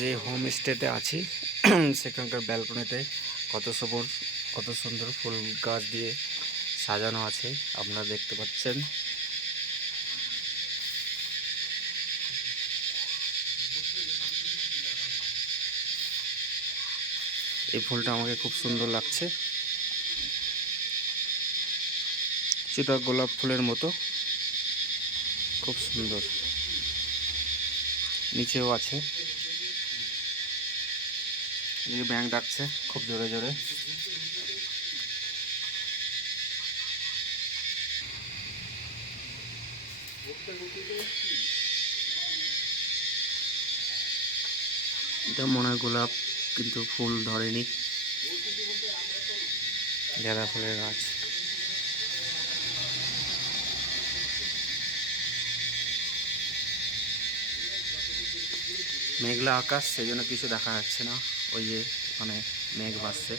যে হোম স্টেতে আছি সেখানকার ব্যালকনিতে কত সুন্দর ফুল গাছ দিয়ে সাজানো আছে আপনারা দেখতে পাচ্ছেন। এই ফুলটা আমাকে খুব সুন্দর লাগছে, সেটা গোলাপ ফুলের মতো খুব সুন্দর। নিচেও আছে, এই ব্যাঙ ডাকছে খুব জোরে জোরে। এটা মনে হয় গোলাপ, কিন্তু ফুল ধরেনি, গাঁদা ফুলের গাছ। মেঘলা আকাশ, সেই জন্য কিছু দেখা যাচ্ছে না। ওই যে ওখানে মেঘ ভাসছে।